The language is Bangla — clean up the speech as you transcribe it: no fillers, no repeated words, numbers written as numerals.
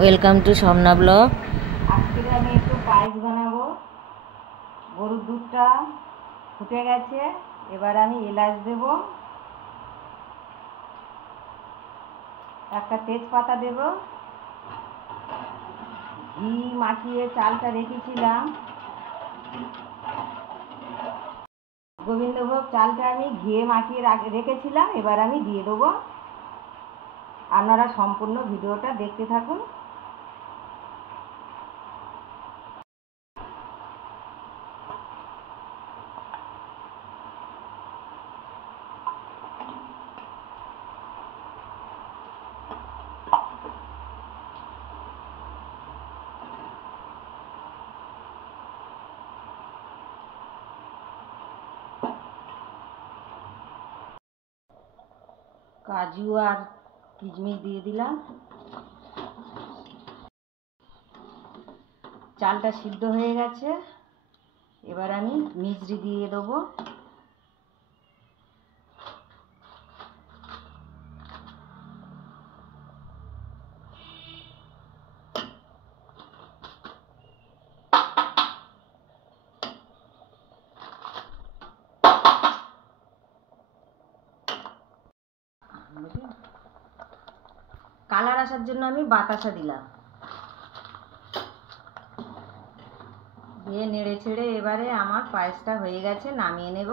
Welcome to Swapna blog. আজকে আমি একটু পায়েস বানাবো। গরুর দুধটা ফুটে গেছে, এবার আমি এলাচ দেব, একটা তেজপাতা দেব, ঘি মাখিয়ে চালটা রেখেছিলাম, গোবিন্দভোগ চালটা আমি ঘিয়ে মাখিয়ে রেখেছিলাম, এবার আমি দিয়ে দেবো। আপনারা সম্পূর্ণ ভিডিওটা দেখতে থাকুন। কাজু আর কিশমিশ দিয়ে দিলাম। চালটা সিদ্ধ হয়ে গেছে, এবার আমি মিছরি দিয়ে দেবো। কালার আসার জন্য আমি বাতাসা দিলাম, দিয়ে নেড়ে ছেড়ে এবারে আমার পায়েসটা হয়ে গেছে, নামিয়ে নেব।